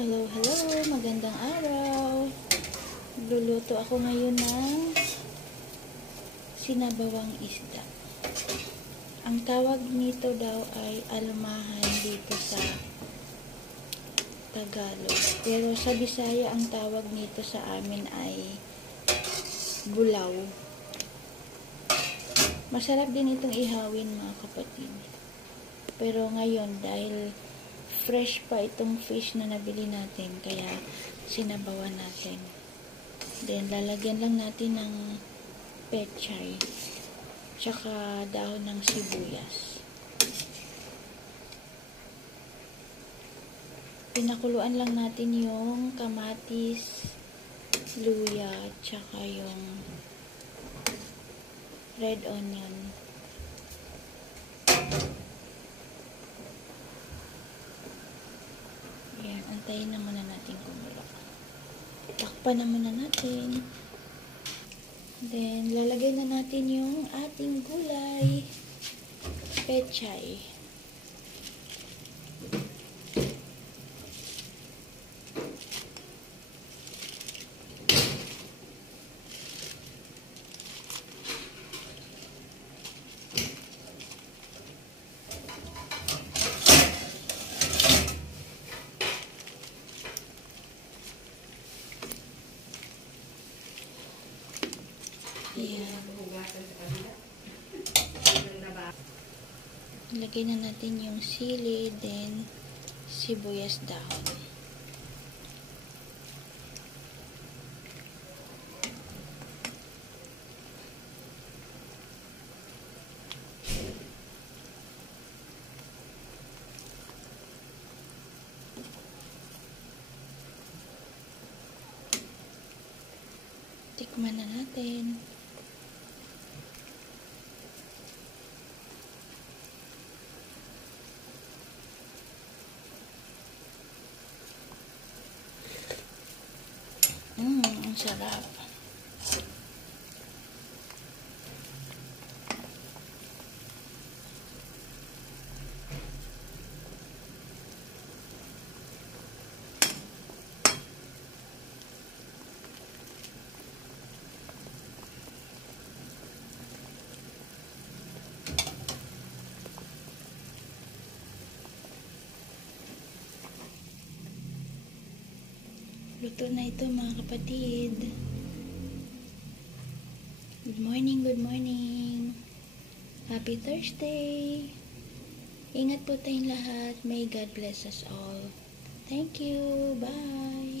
Hello, hello! Magandang araw! Luluto ako ngayon ng sinabawang isda. Ang tawag nito daw ay almahan dito sa Tagalog. Pero sa Bisaya, ang tawag nito sa amin ay bulaw. Masarap din itong ihawin, mga kapatid. Pero ngayon, dahil fresh pa itong fish na nabili natin, kaya sinabawan natin. Then, lalagyan lang natin ng pechay, tsaka dahon ng sibuyas. Pinakuluan lang natin yung kamatis, luya, tsaka yung red onion. Ayan, antayin na muna natin kumulo. Takpan na muna natin. Then, lalagay na natin yung ating gulay. Pechay. Ayan. Lagay na natin yung sili, then sibuyas dahon. Tikman na natin. Ang sarap. Luto na ito, mga kapatid. Good morning, good morning. Happy Thursday. Ingat po tayong lahat. May God bless us all. Thank you. Bye.